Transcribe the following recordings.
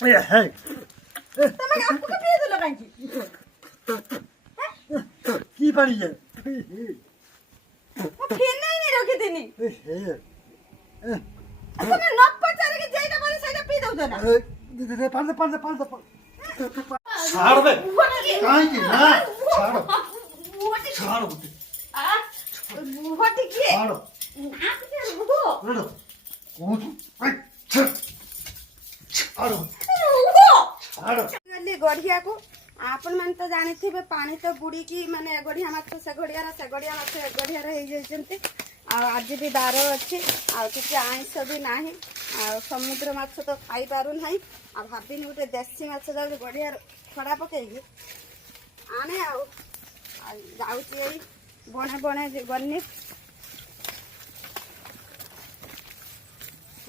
ତମେ ଆକୁ ପିଇ ଦେଲ କାହିଁକି? কি পারি যে ମୁଁ ଫିନାଇନି ରଖିଥିନି। ତମେ ନ ପଚାରିକି ଯେଇଟା କହିଲେ ସେଇଟା ପିଇ ଦଉଛ ନା? পারলে পারলে পারলে ছাড়বে কাহিଁକି না ছাড় ছাড় ମୁହଁ ଟିକିଏ ছাড় ছাড় କହୁଛୁ ଛାଡ ଛାଡ ଗଲି ଗଢିଆକୁ। ଆପଣ ମାନେ ତ ଜାଣିଥିବେ ପାଣି ତ ବୁଡିକି ମାନେ ଗଢିଆ ମାଛ ସେ ଗଢିଆର ମାଛ ଏ ଗଢିଆର ହେଇଯାଇଛନ୍ତି। ଆଉ ଆଜି ବି ବାର ଅଛି ଆଉ କିଛି ଆଇଁଷ ବି ନାହିଁ ଆଉ ସମୁଦ୍ର ମାଛ ତ ଖାଇପାରୁନାହିଁ। ଆଉ ଭାବିନି ଗୋଟେ ଦେଶୀ ମାଛ ଯାଉଛି ଗଢିଆର ଖଡ଼ା ପକେଇକି ଆଣେ ଆଉ ଯାଉଛି ଏଇ ବଣେ ବଣେ ଗନି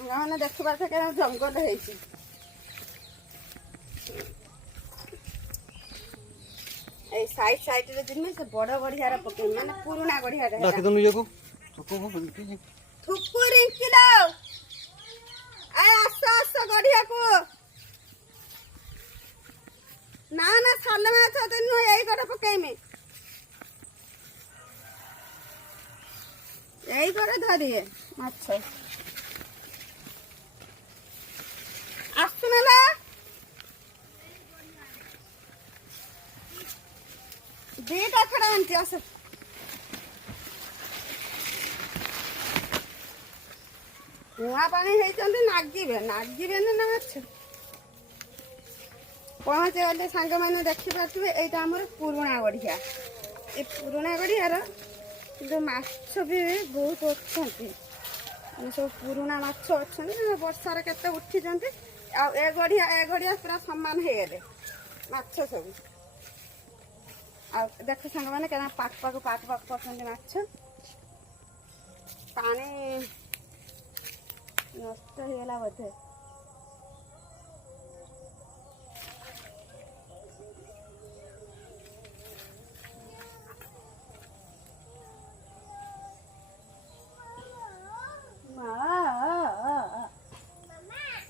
ମାନେ ଦେଖିପାରୁଥିବେ କେମିତି ଜଙ୍ଗଲ ହେଇଛି। এই সাইড সাইডরে দিন সে বড় গড়িয়ার পকেই মানে পুরোনা গড়িয়ার ডাকি দনু ইয়েকু থুকু রিঙ্কি দাও আয় আস্তে আস্তে গড়িয়াকু না না ছাড়লে মাছ তো নয় এই করে পকেইমি এই করে ধরিয়ে মাছ আসু না ଦିଟା ଖଡା ଆଣିଛି ଆସ। ନୂଆ ପାଣି ହେଇଛନ୍ତି ନାଗିବେନି ନା ମାଛ ପହଞ୍ଚି ଗଲେ ସାଙ୍ଗମାନେ ଦେଖିପାରୁଥିବେ। ଏଇଟା ଆମର ପୁରୁଣା ଗଢିଆ। ଏ ପୁରୁଣା ଗଢିଆର କିନ୍ତୁ ମାଛ ବି ବହୁତ ଅଛନ୍ତି। ସବୁ ପୁରୁଣା ମାଛ ଅଛନ୍ତି ବର୍ଷାରେ କେତେ ଉଠିଛନ୍ତି। ଆଉ ଏ ଗଢିଆ ପୁରା ସମାନ ହେଇଗଲେ ମାଛ ସବୁ। ଆଉ ଦେଖ ସାଙ୍ଗମାନେ କେନା ପାଖ କରୁଛନ୍ତି ମାଛ। ପାଣି ନଷ୍ଟ ହେଇଗଲା ବୋଧେ।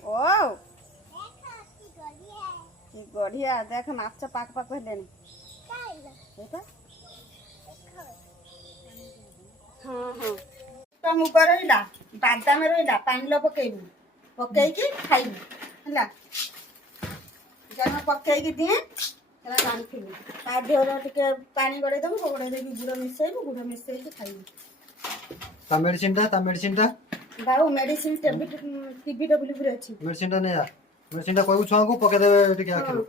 ଓ ଗଢିଆ ଦେଖ ମାଛ ପାଖ ହେଲେଣି। ହଁ ମୁଗ ରହିଲା ବାଦାମ ରହିଲା ପାଣିଲ ପକେଇବୁ ପକେଇକି ଖାଇବୁ ହେଲା। ପକେଇକି ଦିଏ ସେଟା ଜାଣିଥିବୁ। ତା ଦେହରେ ଟିକେ ପାଣି ଗଡ଼େଇ ଦେବୁ ଗଡ଼େଇ ଦେଇକି ଗୁଡ଼ ମିଶେଇକି ଖାଇବୁ। ତା ମେଡିସିନଟା ବାବୁ ମେଡିସିନ TBWରେ ଅଛି। ମେଡିସିନଟା ନେଇ ମେଡିସିନଟା କହିବୁ ଛୁଆଙ୍କୁ ପକେଇଦେବେ ଟିକେ ଆଖିରୁ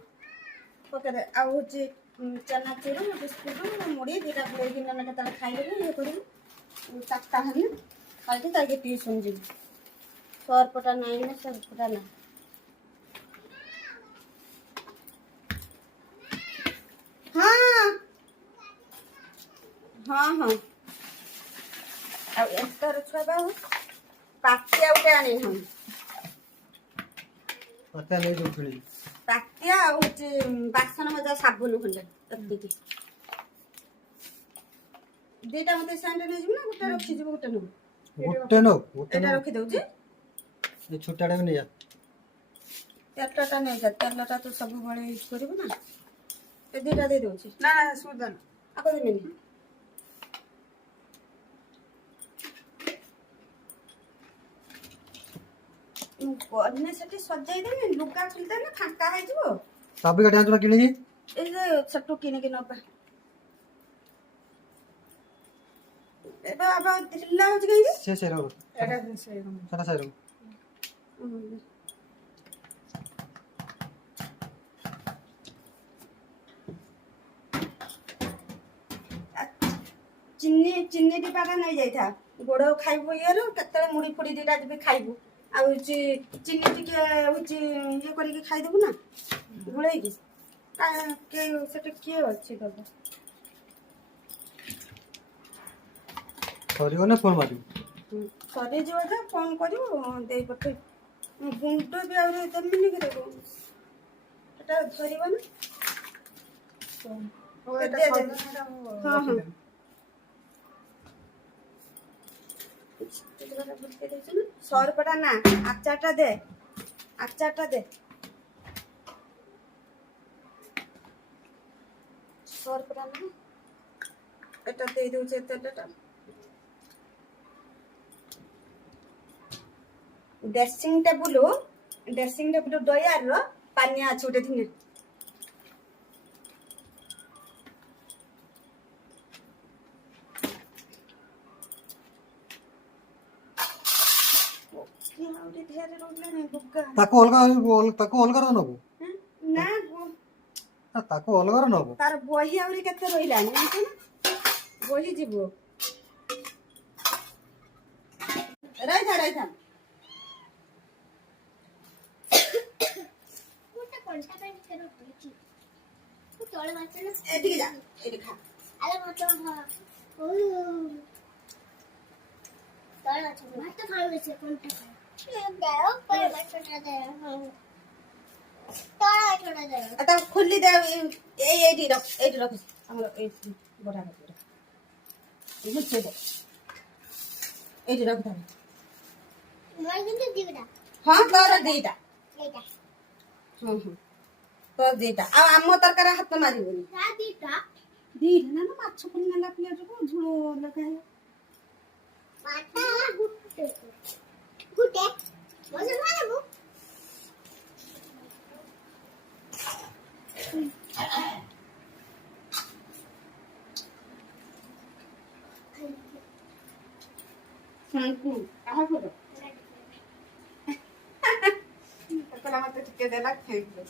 ପକେଇଦେବେ। ଆଉ ହଉଛି ଚେନାଚୁର ବିସ୍କୁଟ ମୁଢି ଦିଟା ଗୋଳେଇକି ନହେଲେ କେତେବେଳେ ଖାଇଦେବୁ ଇଏ କରିବୁ। 4ଟା ହେଲେ ଖାଇକି ତାକି ଟିଉସନ ଯିବୁ। ସରପଟା ନାହିଁ ନା ସରପଟା ନାହିଁ। ହଁ ହଁ ଆଉ ଏଥର ଛୁଆ ବାବୁ ପାତିଆ ଗୋଟେ ଆଣିନି ପାତିଆ ଆଉ ହଉଛି ବାସନ ମଜା ସାବୁନ ଖଣ୍ଡେ ଏତିକି। ଦିଟା ମତେ ସାଣ୍ଡ ନେଇଯିବୁ ନା ଗୋଟେ ରଖିଯିବୁ ଗୋଟେ ନେବୁ ଏଇଟା ରଖିଦଉଛି। ଏ ଛୋଟାଟା ବି ନେଇଯା। ତେଲଟା ନେଇଯା ତେଲଟା ତୁ ସବୁବେଳେ ୟୁଜ କରିବୁ ନା। ଏ ଦିଟା ଦେଇ ଦଉଛି ନା ସୁଦାନ ଆକୁ ଦେବିନି। ଗନେ ସେଠି ସଜାଇ ଦେବି ଲୁଗା ଖୋଲିଦେଲେ ଫାଙ୍କା ହେଇଯିବ। ସାବି କାଟି ଆଣିଛୁ ନା କିଣିକି? ଏଇ ଯେ ସେଠୁ କିଣିକି ନବା। ଏବେ ବାବା ଥିଲା ହଉଛି କାହିଁକି ସେ ରହ ଏଟା ସେଟା ରହ। ଚିନି ଟିପାଟା ନେଇ ଯାଇଥା। ଗୋଡ଼ ଖାଇବୁ ଇଏରୁ କେତେବେଳେ ମୁଢ଼ି ଫୁଡ଼ି ଦିଟା ଯିବି ଖାଇବୁ। ଆଉ ହଉଛି ଚିନି ଟିକେ ହଉଛି ଇଏ କରିକି ଖାଇଦେବୁ ନା ଗୋଳେଇକି। ସେଟା କିଏ ଅଛି ଦବ? ସରିବ ନା ଫୋନ୍ ମାରିବୁ? ସରିଯିବ ଯେ ଫୋନ୍ କରିବୁ ଦେଇ ପଠେଇ। ଗୁଣ୍ଡ ବି ଆହୁରି ଦେମିନି କି ଦେବୁ ଏଟା ଧରିବ ନା। ହଁ ହଁ ସରପଟା ନା ଆଚାରଟା ଦେ। ସର୍ଫ ଡାଲମା এটা ଦେଇ ଦଉଛି ତେଲଟା ଡ୍ରେସିଂ ଟେବୁଲ ଦୟାର ପାନିଆ ଅଛି ଗୋଟେ ଦିନେ ତାକୁ ଅଲଗା ନବୁ ନା ତାକୁ ଅଲଗା ନବୁ ତାର ବହି ଆହୁରି କେତେ ରହିଲାଣି ଜାଣିଛୁ ନା ବହି ଯିବ ରହିଥା ଏଠିକି ଯା ଏଠି ଖା ଖୋଲି ଦେ ଏଇଠି ରଖ ଆମର ଏଇଠି ବଢା ବୁଝେ ଏଇଠି ରଖ ହଁ ତୋର ଦିଟା ତୋର ଦିଟା ଆଉ ଆମ ତରକାରୀ ହାତ ମାରିବୁନି ଦିଟା ନା ମାଛ ପୁଣି ନେଲା ପିଲା ଝୁଳ ଲଗା ମତେ ଟିକେ ଦେଲା ଖେଳିବ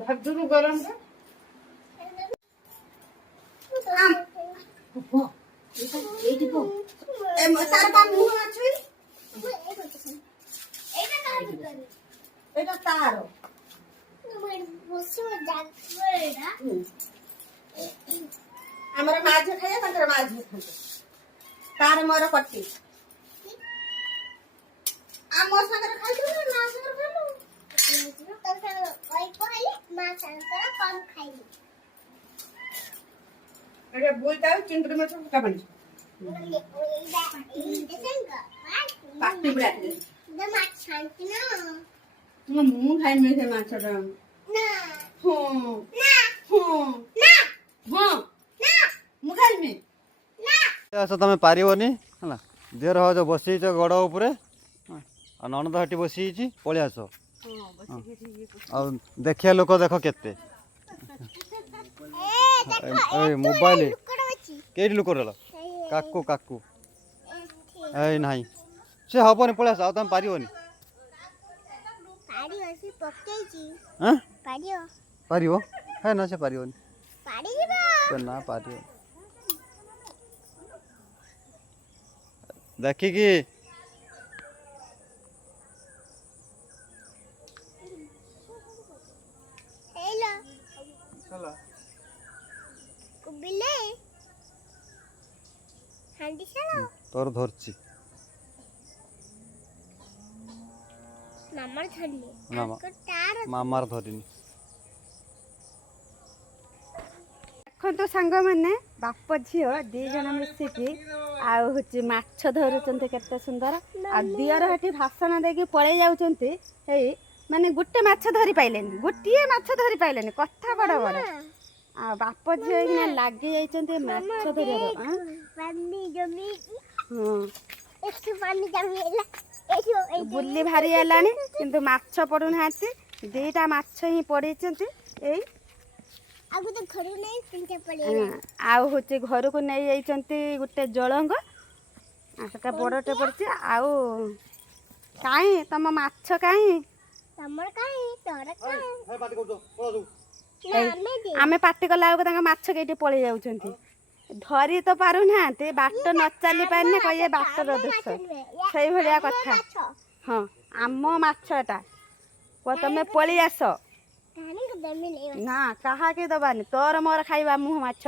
ଭାଜୁରୁ ଗରମ ତାର ପା ମୁହଁ ଅଛି ଏଇଟା ତାର ଆମର ମାଝ ଖାଇବା ତାଙ୍କର ମାଝ ଖାଇବା ତାର ମୋର କଟି ଆମ ସାଙ୍ଗରେ ଖାଇଲୁ ନା ସାଙ୍ଗରେ ଖାଇଲୁ ଏଟା ବୋଇତା ଚିଙ୍ଗୁଡ଼ି ମାଛ ଫୁଟା ପାଣି ପାଟି ବୁଲାତେ ମୁଁ ଖାଇମି ସେ ମାଛଟା ମୁଁ ଖାଇମି ଆସ ତମେ ପାରିବନି ହେଲା ଦେହର ହଜ ବସିଛ ଗଡ଼ ଉପରେ ଆଉ ନଣନ୍ଦ ହେଠି ବସିଛି ପଳେଇ ଆସ ଆଉ ଦେଖିଆ ଲୋକ ଦେଖ କେତେ ମୋବାଇଲ କେଇଠି ଲୋକ ରହିଲ କାକୁ ଏଇ ନାହିଁ ସେ ହବନି ପଳେଇ ଆସ ଆଉ ତମେ ପାରିବନି ପାରିବ ହେ ନା ସେ ପାରିବନି ନା ପାରିବ ଦେଖିକି ତୋର ଧରଛି ମାମାର ଧରିନି ଦେଖନ୍ତୁ ସାଙ୍ଗମାନେ ବାପ ଝିଅ ଦି ଜଣ ମିଶିକି ଆଉ ହଉଛି ମାଛ ଧରୁଛନ୍ତି କେତେ ସୁନ୍ଦର ଆଉ ଦିଅର ହେଠି ଭାଷଣ ଦେଇକି ପଳେଇ ଯାଉଛନ୍ତି ହେଇ ମାନେ ଗୋଟେ ମାଛ ଧରି ପାଇଲେନି ଗୋଟିଏ ମାଛ ଧରି ପାଇଲେନି କଥା ବଡ ବଡ ଆଉ ବାପ ଝିଅ ଏଇନା ଲାଗି ଯାଇଛନ୍ତି ମାଛ ଧରିବାର ବୁଲି ଭାରି ହେଲାଣି କିନ୍ତୁ ମାଛ ପଡୁନାହାନ୍ତି ଦିଟା ମାଛ ହିଁ ପଡିଛନ୍ତି ଏଇ ଆଉ ହଉଛି ଘରକୁ ନେଇ ଯାଇଛନ୍ତି ଗୋଟେ ଜଳଙ୍ଗ ସେଟା ବଡଟେ ପଡିଛି ଆଉ କାହିଁ ତମ ମାଛ କାହିଁ ଆମେ ପାଟି କଲା ବେଳକୁ ତାଙ୍କ ମାଛ କେଇଠି ପଳେଇ ଯାଉଛନ୍ତି ଧରି ତ ପାରୁନାହାନ୍ତି ବାଟ ନ ଚାଲି ପାରିଲେ କହିବେ ବାଟର ଦୋଷ ସେଇଭଳିଆ କଥା ହଁ ଆମ ମାଛଟା ତମେ ପଳେଇ ଆସ ନା କାହାକେ ଦବାନି ତୋର ମୋର ଖାଇବା ମୁହଁ ମାଛ